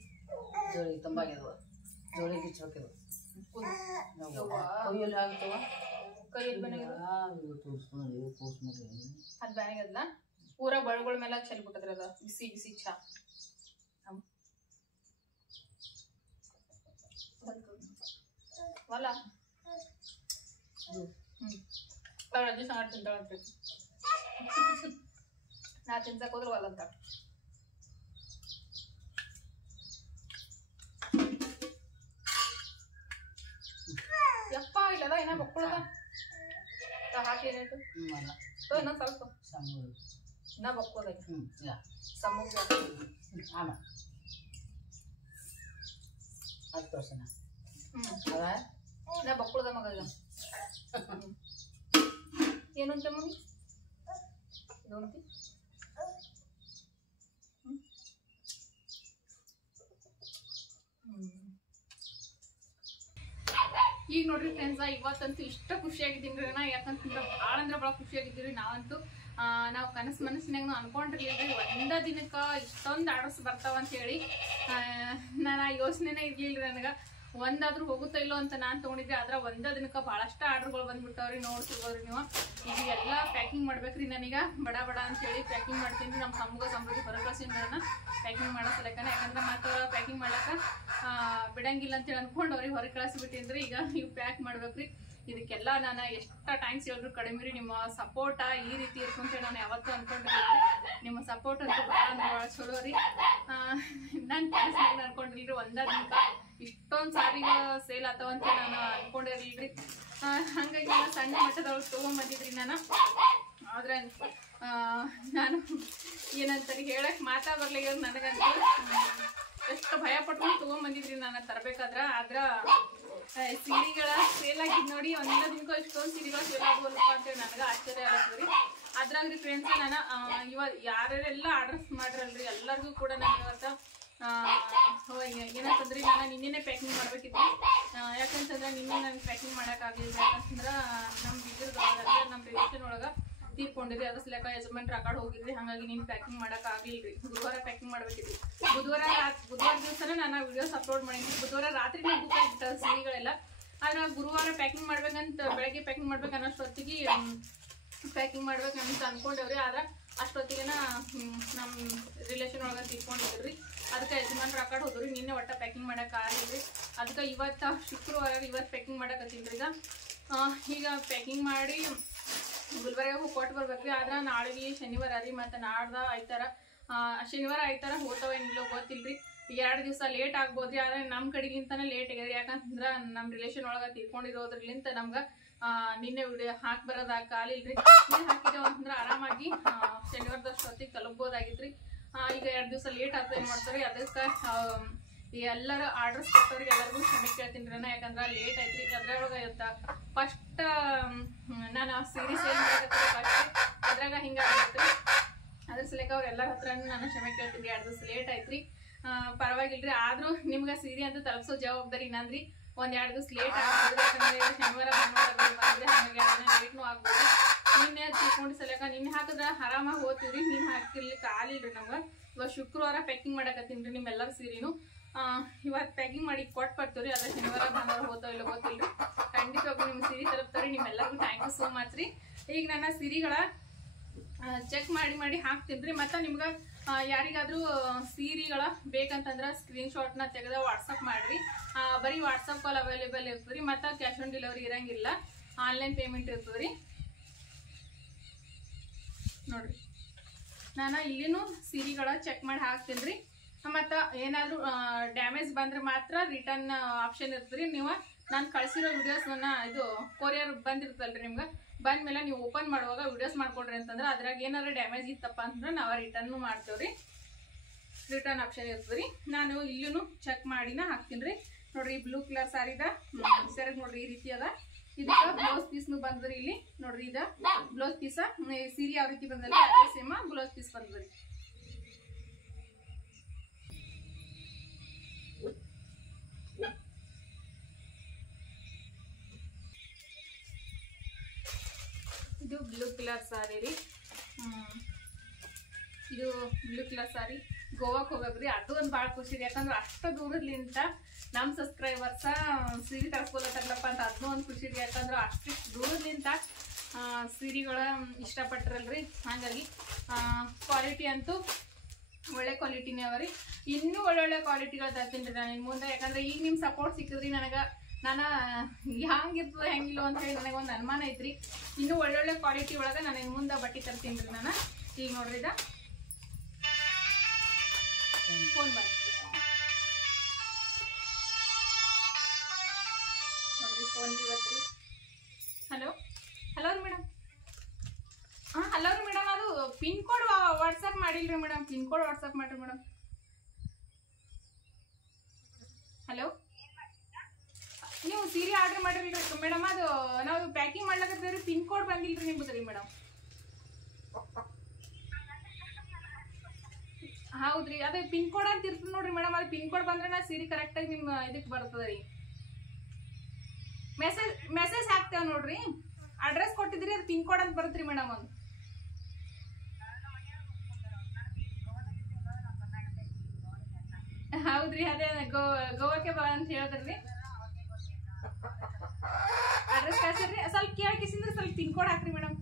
ಜೋಳಿ ತಂಬಾಗ್ಯದವ. ಜೋಳಿ ಕಿಚ್ಬೇಕಿದು. ಕೊಯ್ಯಲ್ಲಿ ಹಾಕ್ತವ. ಕೈಯಲ್ಲಿ ಬೆನೆಗದ ಅದು ಬೆನೆಗದಲ್ಲ. ಪೂರಾ ಬಳ್ಗಳ ಮೇಲೆ ಚೆಲ್ಬಿಟ್ಟದ್ರಿ ಅದ. ಬಿಸಿ ಬಿಸಿ ಚಾ ವಲ್ಲ. ಅವ್ರ ಅಜ್ಜಿ ಸಂಗಡ ತಿಂತಾಳಂತ್ರಿ. ನಾ ತಿನ್ಸಕ್ ಹೋದ್ರೆ ವಲ್ಲ ಅಂತ. ಯಪ್ಪ ಇಲ್ಲದ ಏನ ಮಕ್ಕಳದ ಹಾಕಿ ಏನಾಯ್ತು ಇನ್ನೊಂದು ಸ್ವಲ್ಪ ಇನ್ನ ಬಕ್ಕೋದೈತಿ. ಸಮೂಹ ಆಮ 10 ವರ್ಷನ ಇನ್ನ ಬಕ್ಕಳದ ಮಗ. ಏನು ಅಂತ ಮಮ್ಮಿ ಇದೊಂತಿ ಈಗ ನೋಡ್ರಿ ಫ್ರೆಂಡ್ಸ, ಇವತ್ತಂತೂ ಇಷ್ಟ ಖುಷಿಯಾಗಿದ್ದೀನಿ ರೀ ನಾ. ಯಾಕಂತಂದ್ರೆ ಭಾಳ ಅಂದ್ರೆ ಭಾಳ ಖುಷಿಯಾಗಿದ್ದೀವಿ ನಾವಂತೂ. ನಾವು ಮನಸ್ಸಿನಾಗ ಅನ್ಕೊಂಡಿರ್ಲಿಲ್ರಿ ಒಂದ ದಿನಕ್ಕೆ ಇಷ್ಟೊಂದು ಆರ್ಡರ್ಸ್ ಬರ್ತಾವ ಅಂತ ಹೇಳಿ. ನಾನು ಆ ಯೋಚನೆನೇ ಇರ್ಲಿಲ್ರಿ ನನಗೆ. ಒಂದಾದ್ರೂ ಹೋಗುತ್ತೋ ಇಲ್ಲೋ ಅಂತ ನಾನು ತೊಗೊಂಡಿದ್ದೆ. ಆದ್ರೆ ಒಂದ ದಿನಕ್ಕೆ ಭಾಳಷ್ಟು ಆರ್ಡರ್ಗಳು ಬಂದ್ಬಿಟ್ಟವ್ರಿ. ನೋಡ್ತಿರ್ಬೋದ್ರಿ ನೀವು. ಈಗ ಎಲ್ಲ ಪ್ಯಾಕಿಂಗ್ ಮಾಡ್ಬೇಕ್ರಿ ನನಗ ಬಡ ಬಡ ಅಂತೇಳಿ ಪ್ಯಾಕಿಂಗ್ ಮಾಡ್ತೀನಿ. ನಮ್ಮ ಸಮೃದ್ಧಿ ಹೊರಕಳಿಸಿನ ಪ್ಯಾಕಿಂಗ್ ಮಾಡೋ ಸಲಕನ. ಯಾಕಂದ್ರೆ ಮತ್ತೆ ಪ್ಯಾಕಿಂಗ್ ಮಾಡ್ಲಕ್ಕ ಬಿಡಂಗಿಲ್ಲ ಅಂತೇಳಿ ಅನ್ಕೊಂಡು ಅವ್ರಿಗೆ ಹೊರಗೆ ಕಳಿಸ್ಬಿಟ್ಟಿನ್ರಿ. ಈಗ ನೀವು ಪ್ಯಾಕ್ ಮಾಡ್ಬೇಕ್ರಿ. ಇದಕ್ಕೆಲ್ಲ ನಾನು ಎಷ್ಟು ಟೈಮ್ಸ್ ಹೇಳಿದ್ರು ಕಡಿಮೆ ರೀ. ನಿಮ್ಮ ಸಪೋರ್ಟ ಈ ರೀತಿ ಇರ್ಕೊಂತೇಳಿ ನಾನು ಯಾವತ್ತೂ ಅನ್ಕೊಂಡಿರ್ಲಿ. ನಿಮ್ಮ ಸಪೋರ್ಟ್ ಅಂತೂ ಭಾಳ ಅಂದ್ರೆ ಭಾಳ ಚಲೋ ರೀ. ನಾನು ಕನಸಿನಾಗ ಅನ್ಕೊಂಡಿಲ್ರಿ ಒಂದ ದಿನಕ್ಕೆ ಇಷ್ಟೊಂದು ಸಾರಿಗೆ ಸೇಲ್ ಆತಾವ ಅಂತ ನಾನು ಅನ್ಕೊಂಡಿರ್ಲಿಲ್ರಿ. ಹಂಗಾಗಿ ನಾನು ಸಣ್ಣ ಮಟ್ಟದೊಳಗೆ ತೊಗೊಂಬಂದಿದ್ರಿ ನಾನು. ಆದ್ರೆ ನಾನು ಏನಂತಾರೆ ಹೇಳಕ್ ಮಾತಾ ಬರ್ಲಿಲ್ಲ ನನಗಂತೂ. ಎಷ್ಟು ಭಯ ಪಟ್ಕೊಂಡು ತೊಗೊಂಬಂದಿದ್ರಿ ನಾನು ತರಬೇಕಾದ್ರೆ. ಆದ್ರ ಸೀರೆಗಳ ಸೇಲ್ ಆಗಿದ್ ನೋಡಿ ಒಂದ ದಿನಕ್ಕೂ ಇಷ್ಟೊಂದು ಸೀರೆಗಳು ಸೇಲ್ ಆಗುವಲ್ಪ ಅಂತೇಳಿ ನನಗೆ ಆಶ್ಚರ್ಯ ಆಗತ್ರಿ. ಅದ್ರಾಗ್ರಿ ಫ್ರೆಂಡ್ಸ್, ನಾನು ಯಾರೆಲ್ಲ ಆರ್ಡರ್ಸ್ ಮಾಡ್ರಲ್ರಿ ಎಲ್ಲರಿಗೂ ಕೂಡ ನಾನು ಇವತ್ತು ಏನಂತಂದ್ರಿ ನಾನು ನಿನ್ನೆನೆ ಪ್ಯಾಕಿಂಗ್ ಮಾಡ್ಬೇಕಿತ್ತು. ಯಾಕಂತಂದ್ರೆ ನಿನ್ನೆ ನನಗೆ ಪ್ಯಾಕಿಂಗ್ ಮಾಡೋಕ್ಕಾಗಲಿಲ್ಲ. ಯಾಕಂತಂದ್ರೆ ನಮ್ಮ ಬಿದ್ದಿರ್ದೊಳಗೆ ನಮ್ಮ ರಿಲೇಷನ್ ಒಳಗೆ ತೀರ್ಕೊಂಡಿದ್ರಿ. ಅದ್ರ ಸಲಕ ಯಜಮಾನ್ರು ಆ ಕಡೆ ಹೋಗಿದ್ರಿ. ಹಾಗಾಗಿ ನೀನು ಪ್ಯಾಕಿಂಗ್ ಮಾಡೋಕ್ಕಾಗಲಿಲ್ರಿ. ಗುರುವಾರ ಪ್ಯಾಕಿಂಗ್ ಮಾಡ್ಬೇಕಿದ್ರಿ. ಬುಧವಾರ ದಿವಸನೇ ನಾನು ವಿಡಿಯೋಸ್ ಅಪ್ಲೋಡ್ ಮಾಡಿದ್ವಿ. ಬುಧವಾರ ರಾತ್ರಿ ಬುಕ್ ಆಗಿಬಿಟ್ಟು ಸೀರೆಗಳೆಲ್ಲ. ಆದ್ರೆ ಗುರುವಾರ ಪ್ಯಾಕಿಂಗ್ ಮಾಡ್ಬೇಕಂತ ಬೆಳಗ್ಗೆ ಪ್ಯಾಕಿಂಗ್ ಮಾಡ್ಬೇಕು ಅನ್ನೋಷ್ಟೊತ್ತಿಗೆ ಪ್ಯಾಕಿಂಗ್ ಮಾಡ್ಬೇಕಂತ ಅನ್ಕೊಂಡೇವ್ರಿ. ಆದ್ರೆ ಅಷ್ಟೊತ್ತಿಗೆ ನಮ್ಮ ರಿಲೇಷನ್ ಒಳಗೆ ತೀರ್ಕೊಂಡಿದ್ರಿ. ಅದಕ್ಕೆ ಯಜಮಾನ್ರು ಆ ಕಡೆ ಹೋದ್ರಿ. ನಿನ್ನೆ ಒಟ್ಟ ಪ್ಯಾಕಿಂಗ್ ಮಾಡೋಕ್ಕಾಗಲಿಲ್ಲ. ಅದಕ್ಕೆ ಇವತ್ತು ಶುಕ್ರವಾರ ಇವತ್ತು ಪ್ಯಾಕಿಂಗ್ ಮಾಡಕತ್ತೀನ್ರಿ. ಈಗ ಪ್ಯಾಕಿಂಗ್ ಮಾಡಿ ಗುಲ್ಬರ್ಗ ಹೋಗಿ ಕೊಟ್ಟು ಬರ್ಬೇಕ್ರಿ. ಆದ್ರೆ ನಾಳೆಗೆ ಶನಿವಾರ ರೀ. ಮತ್ತು ನಾಡ್ದ ಐತಾರ ಶನಿವಾರ ಐತಾರ ಹೋಗ್ತಾವ ಏನಿಲ್ಲೋ ಗೊತ್ತಿಲ್ರಿ. 2 ದಿವಸ ಲೇಟ್ ಆಗ್ಬೋದ್ರಿ. ಆದ್ರೆ ನಮ್ಮ ಕಡೆಗಿಂತಾನೆ ಲೇಟ್ ಆಗ್ಯದ್ರಿ. ಯಾಕಂತಂದ್ರೆ ನಮ್ಮ ರಿಲೇಷನ್ ಒಳಗೆ ತೀರ್ಕೊಂಡಿರೋದ್ರಲಿಂತ ನಮ್ಗೆ ನಿನ್ನೆ ವಿಡಿಯೋ ಹಾಕಿ ಬರೋದಾಗಲಿಲ್ರಿ. ನೀರು ಹಾಕಿದೇವು ಅಂತಂದ್ರೆ ಆರಾಮಾಗಿ ಶನಿವಾರದಷ್ಟೊತ್ತಿಗೆ ತಲುಪ್ಬೋದಾಗಿತ್ರಿ. ಈಗ 2 ದಿವಸ ಲೇಟ್ ಆಗ್ತದೆ ಏನು ಮಾಡ್ತಾರೆ. ಅದಕ್ಕೆ ಎಲ್ಲರೂ ಆರ್ಡರ್ಸ್ ಕೊಟ್ಟವ್ರಿಗೆ ಎಲ್ಲರಿಗೂ ಕ್ಷಮೆ ಕೇಳ್ತೀನಿ ರೀ. ಯಾಕಂದ್ರೆ ಲೇಟ್ ಐತ್ರಿ. ಅದ್ರೊಳಗೆ ಫಸ್ಟ್ ನಾನು ಸೀರೆ ಸೇಲ್ ಮಾಡಕತ್ತೀನಿ ಫಸ್ಟ್. ಅದ್ರಾಗ ಹಿಂಗಾಗತ್ರಿ. ಅದ್ರ ಸಲಕ ಅವ್ರು ಎಲ್ಲರ ಹತ್ರ ನಾನು ಕ್ಷಮೆ ಕೇಳ್ತೀನಿ. 2 ದಿವಸ ಲೇಟ್ ಐತ್ರಿ. ಪರವಾಗಿಲ್ರಿ. ಆದ್ರೂ ನಿಮ್ಗೆ ಸೀರೆ ಅಂತ ತಲುಪಿಸೋ ಜವಾಬ್ದಾರಿ ನಂದ್ರಿ. 1-2 ದಿವಸ ಲೇಟ್ ಆಗ್ಬೋದು. ಯಾಕಂದ್ರೆ ಶನಿವಾರ ಭಾನುವಾರ ಬಂದ್ರೆ ಹಾಗಾಗಿ ಲೇಟ್ನೂ ಆಗ್ಬೋದು. ನಿನ್ನೆ ತಿಳ್ಕೊಂಡು ಸಲಕ ನಿನ್ನೆ ಹಾಕಿದ್ರೆ ಆರಾಮಾಗಿ ಹೋಗ್ತೀವ್ರಿ. ನೀನು ಹಾಕಿರ್ಲಿಕ್ಕೆ ಆಗಲಿಲ್ರಿ ನಮ್ಗೆ. ಇವಾಗ ಶುಕ್ರವಾರ ಪ್ಯಾಕಿಂಗ್ ಮಾಡಕತ್ತೀನಿ ರೀ ನಿಮ್ಮೆಲ್ಲರ ಸೀರೆನು. ಇವತ್ತು ಪ್ಯಾಕಿಂಗ್ ಮಾಡಿ ಕೊಟ್ಟು ಬರ್ತೀವಿ ರೀ. ಅದ್ರ ಶನಿವಾರ ಭಾನುವಾರ ಹೋಗ್ತಾವ ಇಲ್ಲ ಗೊತ್ತಿಲ್ರಿ. ಖಂಡಿತವಾಗ್ಲೂ ನಿಮ್ಮ ಸೀರೆ ತಲುಪ್ತಾರೆ. ನಿಮ್ಮೆಲ್ಲರಿಗೂ ಥ್ಯಾಂಕ್ ಯು ಸೋ ಮಚ್ ರೀ. ಈಗ ನನ್ನ ಸೀರೆಗಳ ಚೆಕ್ ಮಾಡಿ ಹಾಕ್ತೀನಿ ರೀ. ಮತ್ತು ನಿಮ್ಗೆ ಯಾರಿಗಾದ್ರೂ ಸೀರೆಗಳ ಬೇಕಂತಂದ್ರೆ ಸ್ಕ್ರೀನ್ಶಾಟ್ನ ತೆಗೆದು ವಾಟ್ಸಪ್ ಮಾಡಿರಿ. ಬರೀ ವಾಟ್ಸಪ್ ಕಾಲ್ ಅವೈಲೇಬಲ್ ಇರ್ತದೆ ರೀ. ಮತ್ತು ಕ್ಯಾಶ್ ಆನ್ ಡೆಲಿವರಿ ಇರಂಗಿಲ್ಲ. ಆನ್ಲೈನ್ ಪೇಮೆಂಟ್ ಇರ್ತದೆ ರೀ. ನೋಡ್ರಿ, ನಾನು ಇಲ್ಲಿನೂ ಸೀರೆಗಳ ಚೆಕ್ ಮಾಡಿ ಹಾಕ್ತೀನಿ ರೀ. ಮತ್ತು ಏನಾದರೂ ಡ್ಯಾಮೇಜ್ ಬಂದ್ರೆ ಮಾತ್ರ ರಿಟರ್ನ್ ಆಪ್ಷನ್ ಇರ್ತದೆ. ನೀವು ನಾನು ಕಳಿಸಿರೋ ವಿಡಿಯೋಸ್ನ ಇದು ಕೊರಿಯರ್ ಬಂದಿರ್ತಲ್ರಿ. ನಿಮ್ಗೆ ಬಂದ್ಮೇಲೆ ನೀವು ಓಪನ್ ಮಾಡುವಾಗ ವಿಡಿಯೋಸ್ ಮಾಡ್ಕೊಡ್ರಿ ಅಂತಂದ್ರೆ ಅದ್ರಾಗ ಏನಾದ್ರು ಡ್ಯಾಮೇಜ್ ಇತ್ತಪ್ಪ ಅಂತಂದ್ರೆ ನಾವು ರಿಟರ್ನ್ ಮಾಡ್ತೇವ್ರಿ. ರಿಟರ್ನ್ ಆಪ್ಷನ್ ಇರ್ತದೆ ರೀ. ನಾನು ಇಲ್ಲೂ ಚೆಕ್ ಮಾಡಿನ ಹಾಕ್ತೀನಿ ರೀ. ನೋಡ್ರಿ, ಬ್ಲೂ ಕಲರ್ ಸಾರಿದ ಸೆರಗ್ ನೋಡ್ರಿ ಈ ರೀತಿ ಅದ. ಇದಕ್ಕೆ ಬ್ಲೌಸ್ ಪೀಸ್ನು ಬಂದ್ರಿ. ಇಲ್ಲಿ ನೋಡ್ರಿ, ಇದ ಬ್ಲೌಸ್ ಪೀಸ. ಸೀರೆ ಯಾವ ರೀತಿ ಬಂದಲ್ಲ ಅದೇ ಸೇಮ ಬ್ಲೌಸ್ ಪೀಸ್ ಬಂದ್ರಿ. ಇದು ಬ್ಲೂ ಕಲರ್ ಸಾರಿ ರೀ. ಇದು ಬ್ಲೂ ಕಲರ್ ಸಾರಿ ಗೋವಾಕ್ಕೆ ಹೋಗ್ರಿ. ಅದು ಒಂದು ಭಾಳ ಖುಷಿ ರೀ. ಯಾಕಂದ್ರೆ ಅಷ್ಟು ದೂರದ್ಲಿಂತ ನಮ್ಮ ಸಬ್ಸ್ಕ್ರೈಬರ್ಸ ಸೀರೆ ತರಿಸ್ಕೊಲತ್ತಾರಲ್ಲಪ್ಪ ಅಂತ ಅದನ್ನೂ ಒಂದು ಖುಷಿ ರೀ. ಯಾಕಂದ್ರೆ ಅಷ್ಟು ದೂರದ್ಲಿಂತ ಸೀರೆಗಳ ಇಷ್ಟಪಟ್ಟಿರಲ್ರಿ. ಹಾಗಾಗಿ ಕ್ವಾಲಿಟಿ ಅಂತೂ ಒಳ್ಳೆ ಕ್ವಾಲಿಟಿನೇ ಅವ ರೀ. ಇನ್ನೂ ಒಳ್ಳೊಳ್ಳೆ ಕ್ವಾಲಿಟಿಗಳು ತರ್ತೀನಿ ರೀ ನಾನು ಇನ್ನು ಮುಂದೆ. ಯಾಕಂದ್ರೆ ಈಗ ನಿಮ್ಮ ಸಪೋರ್ಟ್ ಸಿಕ್ಕಿದ್ರಿ ನನಗೆ. ನಾನು ಹ್ಯಾಂಗಿರ್ತದೆ ಹೆಂಗಿಲ್ಲ ಅಂತ ಹೇಳಿ ನನಗೊಂದು ಅನುಮಾನ ಐತ್ರಿ. ಇನ್ನೂ ಒಳ್ಳೊಳ್ಳೆ ಕ್ವಾಲಿಟಿ ಒಳಗೆ ನಾನು ಇನ್ನು ಮುಂದೆ ಬಟ್ಟೆ ತರ್ತೀನಿ ರೀ ನಾನು. ಈಗ ನೋಡ್ರಿ, ಇದ ಫೋನ್ ಬರ್ತೀವಿ ನೋಡ್ರಿ. ಫೋನ್ ಇವತ್ತು ರೀ. ಹಲೋ ರೀ ಮೇಡಮ್. ಹಲೋ ರೀ ಮೇಡಮ್. ಅದು ಪಿನ್ ಕೋಡ್ ವಾಟ್ಸಪ್ ಮಾಡಿಲ್ರಿ ಮೇಡಮ್. ಪಿನ್ ಕೋಡ್ ವಾಟ್ಸಪ್ ಮಾಡಿರಿ ಮೇಡಮ್. ಹಲೋ, ನೀವು ಸೀರೆ ಆರ್ಡರ್ ಮಾಡಿರಿ ಮೇಡಮ್. ಅದು ನಾವು ಪ್ಯಾಕಿಂಗ್ ಮಾಡ್ಲಕತ್ತೀವಿ ರೀ. ಪಿನ್ ಕೋಡ್ ಬಂದಿಲ್ರಿ ನಿಮ್ದು ರೀ ಮೇಡಮ್. ಹೌದ್ರಿ, ಅದೇ ಪಿನ್ ಕೋಡ್ ಅಂತ ಇರ್ತದೆ ನೋಡ್ರಿ ಮೇಡಮ್. ಅದು ಪಿನ್ ಕೋಡ್ ಬಂದ್ರೆ ನಾ ಸೀರೆ ಕರೆಕ್ಟಾಗಿ ನಿಮ್ಮ ಇದಕ್ಕೆ ಬರ್ತದೆ ರೀ. ಮೆಸೇಜ್ ಹಾಕ್ತೇವೆ ನೋಡ್ರಿ. ಅಡ್ರೆಸ್ ಕೊಟ್ಟಿದ್ರಿ, ಅದು ಪಿನ್ ಕೋಡ್ ಅಂತ ಬರುತ್ತ್ರಿ ಮೇಡಮ್. ಒಂದು ಹೌದ್ರಿ, ಅದೇ ಗೋವಾಕ್ಕೆ ಬಾ ಅಂತ ಹೇಳಿದ್ರಿ. ಅಡ್ರೆಸ್ ಕಳ್ಸಿದ್ರಿ, ಸ್ವಲ್ಪ ಕೇಳಿಸಿದ್ರೆ ಸ್ವಲ್ಪ ಪಿನ್ ಕೋಡ್ ಹಾಕ್ರಿ ಮೇಡಮ್.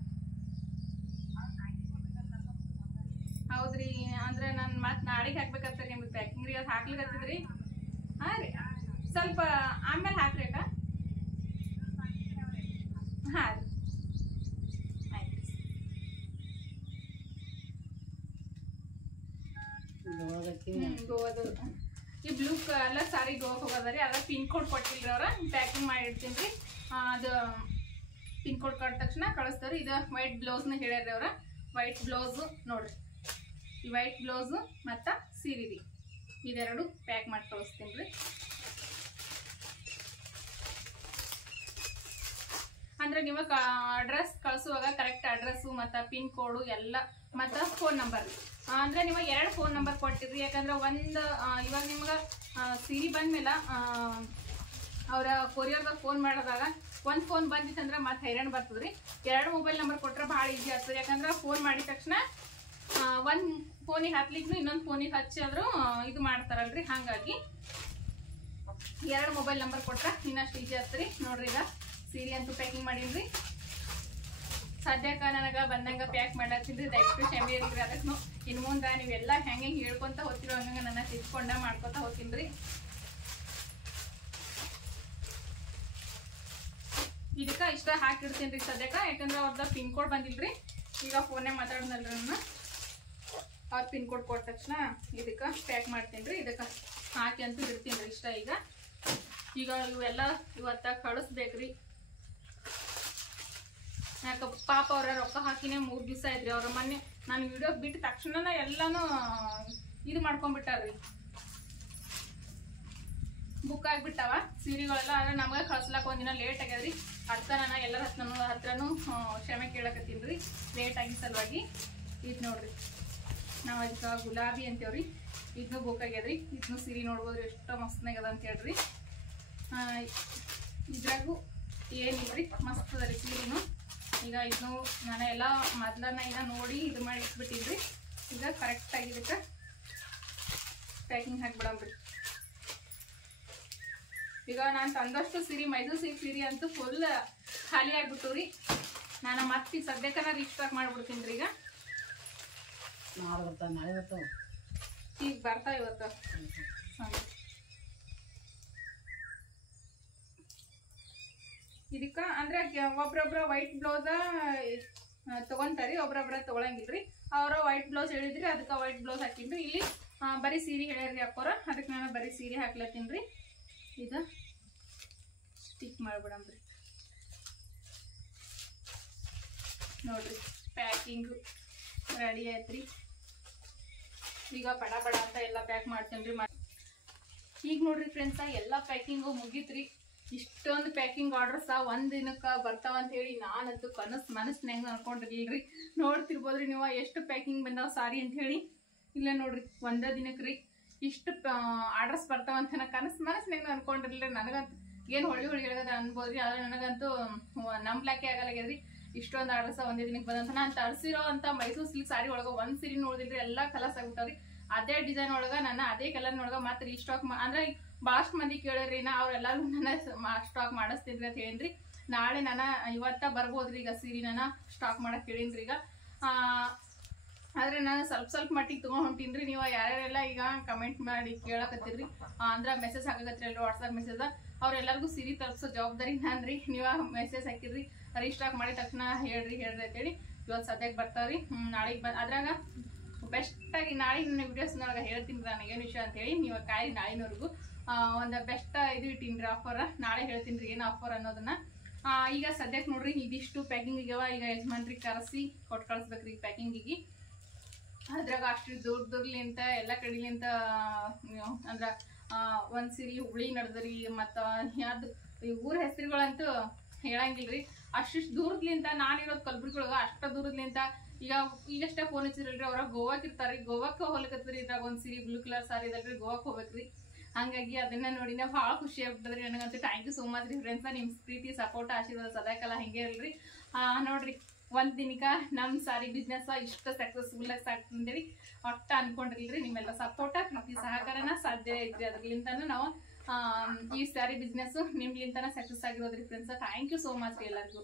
ಹೌದ್ರಿ, ಅಂದ್ರೆ ನಾನು ಮತ್ತೆ ನಾಳೆಗೆ ಹಾಕ್ಬೇಕಂತ ನಿಮ್ಗೆ ಪ್ಯಾಕಿಂಗ್ ರೀ, ಅದು ಹಾಕ್ಲಿಕ್ಕತ್ತಿದ್ರಿ. ಹಾಂ ರೀ, ಸ್ವಲ್ಪ ಆಮೇಲೆ ಹಾಕ್ರಿ ಅಕ್ಕ. ಹಾಂ ರೀ, ಆಯ್ತು. ಗೋವಾದ ಈ ಬ್ಲೂ ಕಲರ್ ಸಾರಿ ಗೋವಾಕ್ಕೆ ಹೋಗೋದ್ರಿ. ಅದ ಪಿನ್ ಕೋಡ್ ಕೊಟ್ಟಿಲ್ರಿ ಅವ್ರ, ಪ್ಯಾಕಿಂಗ್ ಮಾಡಿ ಇಡ್ತೀನಿ ರೀ. ಅದು ಪಿನ್ ಕೋಡ್ ಕೊಟ್ಟ ತಕ್ಷಣ ಕಳಿಸ್ತಾರೆ. ಇದು ವೈಟ್ ಬ್ಲೌಸ್ನ ಹೇಳ್ಯಾರ್ರಿ ಅವ್ರ. ವೈಟ್ ಬ್ಲೌಸು ನೋಡ್ರಿ, ಈ ವೈಟ್ ಬ್ಲೌಸು ಮತ್ತು ಸೀರೆ ರೀ, ಇದೆರಡು ಪ್ಯಾಕ್ ಮಾಡಿ ಕಳಿಸ್ತೀನಿ ರೀ. ಅಂದ್ರೆ ನೀವು ಅಡ್ರೆಸ್ ಕಳಿಸುವಾಗ ಕರೆಕ್ಟ್ ಅಡ್ರೆಸ್ಸು ಮತ್ತು ಪಿನ್ ಕೋಡು ಎಲ್ಲ ಮತ್ತು ಫೋನ್ ನಂಬರ್ ರೀ. ಅಂದ್ರೆ ನೀವು 2 ಫೋನ್ ನಂಬರ್ ಕೊಟ್ಟಿರಿ. ಯಾಕಂದ್ರೆ ಒಂದು ಇವಾಗ ನಿಮ್ಗೆ ಸೀರೆ ಬಂದ್ಮೇಲೆ ಅವರ ಕೊರಿಯರ್ದಾಗ ಫೋನ್ ಮಾಡಿದಾಗ ಒಂದು ಫೋನ್ ಬಂದಿತ್ತಂದ್ರೆ ಮತ್ತೆ ಹೈರಾಣ ಬರ್ತದೆ ರೀ. 2 ಮೊಬೈಲ್ ನಂಬರ್ ಕೊಟ್ಟರೆ ಭಾಳ ಈಸಿ ಆಗ್ತದೆ. ಯಾಕಂದ್ರೆ ಫೋನ್ ಮಾಡಿದ ತಕ್ಷಣ ಒಂದು ಫೋನಿಗೆ ಹತ್ಲಿಕ್ಕೂ ಇನ್ನೊಂದು ಫೋನಿಗೆ ಹಚ್ಚಾದ್ರು ಇದು ಮಾಡ್ತಾರಲ್ರಿ. ಹಾಗಾಗಿ 2 ಮೊಬೈಲ್ ನಂಬರ್ ಕೊಟ್ರೆ ಇನ್ನಷ್ಟು ಈಸಿ ಆಗ್ತದೆ ರೀ. ನೋಡ್ರಿ, ಈಗ ಸೀರೆ ಅಂತೂ ಪ್ಯಾಕಿಂಗ್ ಮಾಡೀನಿ. ಸದ್ಯಕ್ಕೆ ನನಗೆ ಬಂದಂಗೆ ಪ್ಯಾಕ್ ಮಾಡ್ಲತ್ತೀನಿ. ದಯವಿಟ್ಟು ಕ್ಷಮೆ ಇರ್ರಿ. ಅದಕ್ಕೆ ಇನ್ನು ಮುಂದೆ ನೀವೆಲ್ಲ ಹೆಂಗೆ ಹೇಳ್ಕೊತ ಹೋಗ್ತಿರೋ ಹಂಗೆ ನನ್ನ ತಿಳ್ಕೊಂಡ ಮಾಡ್ಕೊತ ಹೋಗ್ತೀನಿ ರೀ. ಇದಕ್ಕೆ ಇಷ್ಟ ಹಾಕಿಡ್ತೀನಿ ರೀ ಸದ್ಯಕ್ಕೆ. ಯಾಕಂದ್ರೆ ಅವ್ರದ್ದು ಪಿನ್ ಕೋಡ್ ಬಂದಿಲ್ರಿ. ಈಗ ಫೋನೇ ಮಾತಾಡಿದ್ನಲ್ರಿ ನನ್ನ, ಅವ್ರ ಪಿನ್ ಕೋಡ್ ಕೊಟ್ಟ ತಕ್ಷಣ ಇದಕ್ಕೆ ಪ್ಯಾಕ್ ಮಾಡ್ತೀನಿ ರೀ. ಇದಕ್ಕೆ ಹಾಕಿ ಅಂತೂ ಇಡ್ತೀನಿ ರೀ ಇಷ್ಟ. ಈಗ ಇವೆಲ್ಲ ಇವತ್ತ ಕಳಿಸ್ಬೇಕ್ರಿ. ಯಾಕೆ ಪಾಪ ಅವ್ರ ರೊಕ್ಕ ಹಾಕಿನೇ 3 ದಿವಸ ಆಯ್ತ್ರಿ. ಅವ್ರ ಮೊನ್ನೆ ನಾನು ವಿಡಿಯೋ ಬಿಟ್ಟ ತಕ್ಷಣ ಎಲ್ಲಾನು ಇದು ಮಾಡ್ಕೊಂಡ್ಬಿಟ್ಟಾರ್ರಿ, ಬುಕ್ ಆಗಿಬಿಟ್ಟಾವ ಸೀರೆಗಳೆಲ್ಲ. ಆದ್ರೆ ನಮಗೆ ಕಳ್ಸ್ಲಾಕ ಒಂದಿನ ಲೇಟ್ ಆಗ್ಯದ್ರಿ. ಅದಕ್ಕೆ ನಾನು ಎಲ್ಲರ ಹತ್ರನೂ ಕ್ಷಮೆ ಕೇಳಕತ್ತೀನಿ ರೀ, ಲೇಟ್ ಆಗಿ ಸಲುವಾಗಿ. ಇದು ನೋಡ್ರಿ, ನಾವು ಅದಕ್ಕೆ ಗುಲಾಬಿ ಅಂತೇವ್ರಿ. ಇದನ್ನು ಬುಕ್ ಆಗ್ಯದ್ರಿ. ಇದನ್ನು ಸೀರೆ ನೋಡ್ಬೋದ್ರಿ, ಎಷ್ಟು ಮಸ್ತ್ನಾಗದ ಅಂತ ಹೇಳ್ರಿ. ಇದ್ರಾಗೂ ಏನಿಲ್ರಿ, ಮಸ್ತ್ ಅದ ರೀ ಸೀರೆನು. ಈಗ ಇದನ್ನು ನಾನು ಎಲ್ಲ ಮೊದಲನ್ನ ಈಗ ನೋಡಿ ಇದು ಮಾಡಿ ಇಟ್ಬಿಟ್ಟಿದ್ರಿ. ಈಗ ಕರೆಕ್ಟಾಗಿ ಇದಕ್ಕೆ ಪ್ಯಾಕಿಂಗ್ ಹಾಕಿಬಿಡಂಬ್ರಿ. ಈಗ ನಾನು ತಂದಷ್ಟು ಸೀರೆ, ಮೈಸೂರು ಸಿಲ್ಕ್ ಸೀರೆ ಅಂತೂ ಫುಲ್ ಖಾಲಿ ಆಗಿಬಿಟ್ಟು ರೀ. ನಾನು ಮತ್ತೆ ಸದ್ಯಕ್ಕೆ ರೀಸ್ಟಾಕ್ ಮಾಡಿಬಿಡ್ತೀನಿ ರೀ. ಈಗ ಬರ್ತಾವ ಇವತ್ತು. ಇದಕ್ಕೆ ಅಂದ್ರೆ ಒಬ್ರೊಬ್ರ ವೈಟ್ ಬ್ಲೌಸ ತಗೊಂತಾರಿ, ಒಬ್ರೊಬ್ರ ತಗೊಳಂಗಿಲ್ರಿ. ಅವ್ರ ವೈಟ್ ಬ್ಲೌಸ್ ಹೇಳಿದ್ರಿ, ಅದಕ್ಕೆ ವೈಟ್ ಬ್ಲೌಸ್ ಹಾಕಿನ್ರಿ. ಇಲ್ಲಿ ಬರೀ ಸೀರೆ ಹೇಳ್ಯಾರ್ರಿ ಅಕ್ಕೋರ, ಅದಕ್ಕೆ ನಾನು ಬರೀ ಸೀರೆ ಹಾಕ್ಲತ್ತೀನಿ ರೀ. ಇದು ಸ್ಟಿಕ್ ಮಾಡ್ಬಿಡಂಬ್ರಿ. ನೋಡ್ರಿ, ಪ್ಯಾಕಿಂಗ್ ರೆಡಿ ಆಯ್ತ್ರಿ. ಈಗ ಬಡ ಬಡ ಅಂತ ಎಲ್ಲ ಪ್ಯಾಕ್ ಮಾಡ್ತೀನಿ ರೀ. ಈಗ ನೋಡ್ರಿ ಫ್ರೆಂಡ್ಸ, ಎಲ್ಲ ಪ್ಯಾಕಿಂಗು ಮುಗೀತ್ರಿ. ಇಷ್ಟೊಂದು ಪ್ಯಾಕಿಂಗ್ ಆರ್ಡರ್ಸ ಒಂದು ದಿನಕ್ಕೆ ಬರ್ತಾವಂತ ಹೇಳಿ ನಾನಂತೂ ಮನಸ್ಸಿನಾಗ ಅನ್ಕೊಂಡಿರ್ಲಿಲ್ರಿ. ನೋಡ್ತಿರ್ಬೋದ್ರಿ ನೀವು ಎಷ್ಟು ಪ್ಯಾಕಿಂಗ್ ಬಂದಾವ ಸಾರಿ ಅಂತ ಹೇಳಿ. ಇಲ್ಲ ನೋಡ್ರಿ, ಒಂದೇ ದಿನಕ್ಕೆ ರೀ ಇಷ್ಟು ಆರ್ಡರ್ಸ್ ಬರ್ತಾವಂತ ನಾನು ಮನಸ್ಸಿನಾಗ ಅನ್ಕೊಂಡಿರ್ಲಿಲ್ಲ. ನನಗಂತೂ ಏನು ಹೊಳ್ಳಿ ಹೇಳೋದ ಅನ್ಬೋದ್ರಿ. ಆದ್ರೆ ನನಗಂತೂ ನಂಬ್ಲಾಕೆ ಆಗಲ್ಲಾಗ್ಯದ್ರಿ. ಇಷ್ಟೊಂದು ಆರ್ಡರ್ಸ ಒಂದೇ ದಿನಕ್ಕೆ ಬಂದಂತ. ನಾನು ತರಿಸಿರೋ ಅಂತ ಮೈಸೂರು ಸಿಲ್ಕ್ ಸಾರಿ ಒಳಗೆ ಒಂದು ಸೀರೆ ನೋಡಿದ್ರಿ, ಎಲ್ಲ ಕಲರ್ಸ್ ಆಗ್ಬಿಟ್ಟಾವ್ರಿ. ಅದೇ ಡಿಸೈನ್ ಒಳಗೆ ನಾನು ಅದೇ ಕಲರ್ನೊಳಗೆ ಮತ್ತೆ ರೀಸ್ಟಾಕ್ ಅಂದ್ರೆ ಭಾಳಷ್ಟು ಮಂದಿ ಕೇಳಿರಿ. ನಾ ಅವ್ರೆಲ್ಲರೂ ನನ್ನ ಸ್ಟಾಕ್ ಮಾಡಿಸ್ತಿದ್ರಿ ಅಂತ ಹೇಳಿನ್ರಿ. ನಾಳೆ ನಾನು ಇವತ್ತ ಬರ್ಬೋದ್ರಿ. ಈಗ ಸೀರೆ ನಾನು ಸ್ಟಾಕ್ ಮಾಡಕ್ಕೆ ಹೇಳಿನ್ರಿ. ಈಗ ಆದ್ರೆ ನಾನು ಸ್ವಲ್ಪ ಮಟ್ಟಿಗೆ ತೊಗೊಂಡು ಹೊಂಟೀನ್ರಿ. ನೀವು ಯಾರ್ಯಾರೆಲ್ಲ ಈಗ ಕಮೆಂಟ್ ಮಾಡಿ ಕೇಳಕತ್ತೀರಿ, ಅಂದ್ರೆ ಮೆಸೇಜ್ ಹಾಕಕತ್ತೀರಲ್ರಿ ವಾಟ್ಸಪ್ ಮೆಸೇಜ್, ಅವ್ರೆಲ್ಲರಿಗೂ ಸೀರೆ ತಲುಪಿಸೋ ಜವಾಬ್ದಾರಿ ನಾನ್ರಿ. ನೀವು ಮೆಸೇಜ್ ಹಾಕಿದ್ರಿ, ರೀಸ್ಟಾಕ್ ಮಾಡಿದ ತಕ್ಷಣ ಹೇಳ್ರಿ ಅಂತೇಳಿ ಇವತ್ತು ಸದ್ಯಕ್ಕೆ ಬರ್ತಾವ್ರಿ. ನಾಳೆಗೆ ಅದ್ರಾಗ ಬೆಸ್ಟಾಗಿ ನಾಳೆ ನನ್ನ ವಿಡಿಯೋಸ್ನೊಳಗೆ ಹೇಳ್ತೀನಿ ನಾನು ಏನು ವಿಷಯ ಅಂತೇಳಿ. ನೀವು ಕಾಯಿ ನಾಳಿನವರೆಗೂ ಒಂದು ಬೆಸ್ಟ್ ಇದು ಇಟ್ಟೀನಿ ರೀ ಆಫರ್. ನಾಳೆ ಹೇಳ್ತೀನಿ ರೀ ಏನು ಆಫರ್ ಅನ್ನೋದನ್ನ. ಈಗ ಸದ್ಯಕ್ಕೆ ನೋಡ್ರಿ, ಇದಿಷ್ಟು ಪ್ಯಾಕಿಂಗ್ ಆಗ್ಯಾವ. ಈಗ ಯಜಮಾನ್ರಿಗೆ ಕರೆಸಿ ಕೊಟ್ಟು ಕಳಿಸ್ಬೇಕ್ರಿ ಪ್ಯಾಕಿಂಗಿಗೆ. ಅದ್ರಾಗ ಅಷ್ಟು ದೂರಲಿಂತ ಎಲ್ಲ ಕಡೆಲಿಂತ ಅಂದ್ರೆ ಒಂದು ಸೀರೆ ಹುಬ್ಳಿ ನಡೆದ್ರಿ. ಮತ್ತು ಯಾವ್ದು ಈ ಊರ ಹೆಸರುಗಳಂತೂ ಹೇಳಂಗಿಲ್ರಿ. ಅಷ್ಟು ದೂರದ್ಲಿಂತ ನಾನಿರೋದು ಕಲಬುರ್ಗಿಯೊಳಗೆ, ಅಷ್ಟು ದೂರದ್ಲಿಂತ ಈಗಷ್ಟೇ ಫೋನ್ ಹಚ್ಚಿರಲ್ರಿ. ಅವ್ರ ಗೋವಾಕ್ ಇರ್ತಾರ್ರಿ, ಗೋವಾಕ್ಕೆ ಹೋಗ್ಲಿಕತ್ರಿ. ಇದ್ರಾಗ ಒಂದು ಸೀರೆ ಬ್ಲೂ ಕಲರ್ ಸಾರಿ ಇದಲ್ರಿ, ಗೋವಾಕ್ ಹೋಗ್ಬೇಕ್ರಿ. ಹಂಗಾಗಿ ಅದನ್ನ ನೋಡಿ ನಾವು ಭಾಳ ಖುಷಿ ಆಗ್ಬಿಟ್ಟದ್ರಿ. ನನಗಂತೂ ಥ್ಯಾಂಕ್ ಯು ಸೋ ಮಚ್ ರೀ ಫ್ರೆಂಡ್ಸ್. ನಿಮ್ಮ ಪ್ರೀತಿ ಸಪೋರ್ಟ್ ಆಶೀರ್ವಾದ ಸದಾಕಾಲ ಹಿಂಗೆ ಇರಲ್ರಿ. ನೋಡ್ರಿ ಒಂದ್ ದಿನಕ್ಕ ನಮ್ಮ ಸಾರಿ ಬಿಸ್ನೆಸ್ ಇಷ್ಟು ಸಕ್ಸಸ್ಫುಲ್ ಆಗಿ ಸಾಕ್ತಂದೇಳಿ ಒಟ್ಟ ಅನ್ಕೊಂಡಿಲ್ರಿ. ನಿಮ್ಮೆಲ್ಲ ಸಪೋರ್ಟ್ ಮತ್ತು ಸಹಕಾರನ ಸಾಧ್ಯ ಐತ್ರಿ. ಅದ್ರಲಿಂತಾನು ನಾವು ಈ ಸ್ಯಾರಿ ಬಿಸ್ನೆಸ್ ನಿಮ್ಲಿಂತಾನ ಸಕ್ಸಸ್ ಆಗಿರೋದ್ರಿ friends. Thank you so much ಎಲ್ಲರಿಗೂ.